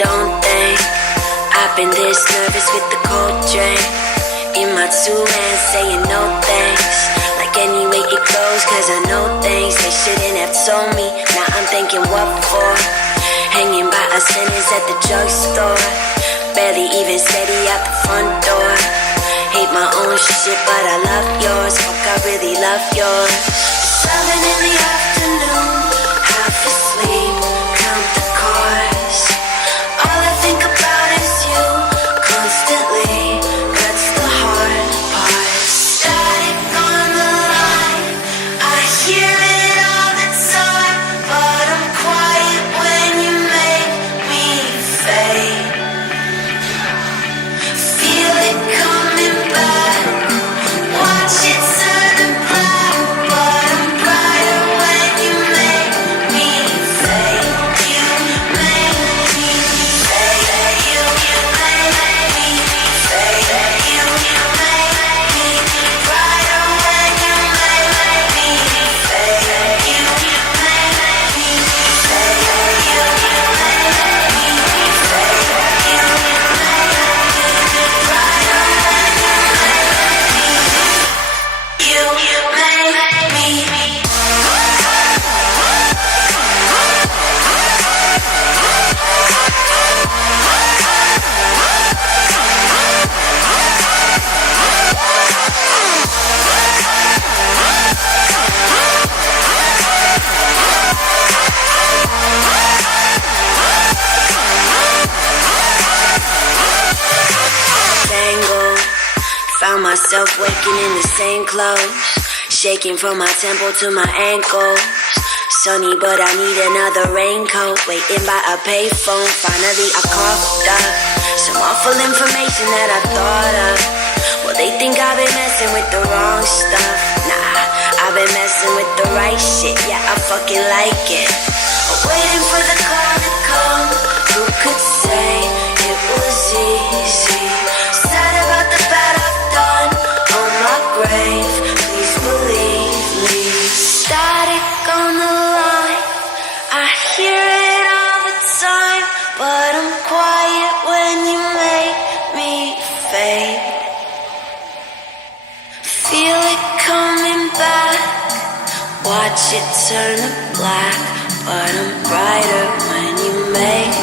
don't think I've been this nervous with the cold drink in my 2 hands saying no thanks. Like any way it goes, cause I know things they shouldn't have told me. Now I'm thinking what for? Hanging by a sentence at the drugstore, barely even steady out the front door. Hate my own shit but I love yours. Fuck, I really love yours. 7 in the afternoon, half asleep, count the cars. All I think about is you, constantly, that's the hard part. Static on the line, I hear it all the time, but I'm quiet when you make me fade. Feel it coming back, watch it turn to black, but I'm brighter when you make me fade. You make me fade. You make me fade. You make me brighter when you make me fade. You make me fade. You make me fade. You make me brighter when you make me. Tangled, found myself waking in the same clothes, shaking from my temple to my ankles. Sunny, but I need another raincoat. Waiting by a payphone, finally I coughed up some awful information that I thought of. Well, they think I've been messing with the wrong stuff. Nah, I've been messing with the right shit. Yeah, I fucking like it. Waiting for the call to come. Who could say it was easy? Sad about the bad I've done on my grave. Please believe me. Static on the line, I hear it all the time, but I'm quiet when you make me fade. Feel it coming back, watch it turn to black, but I'm brighter when you make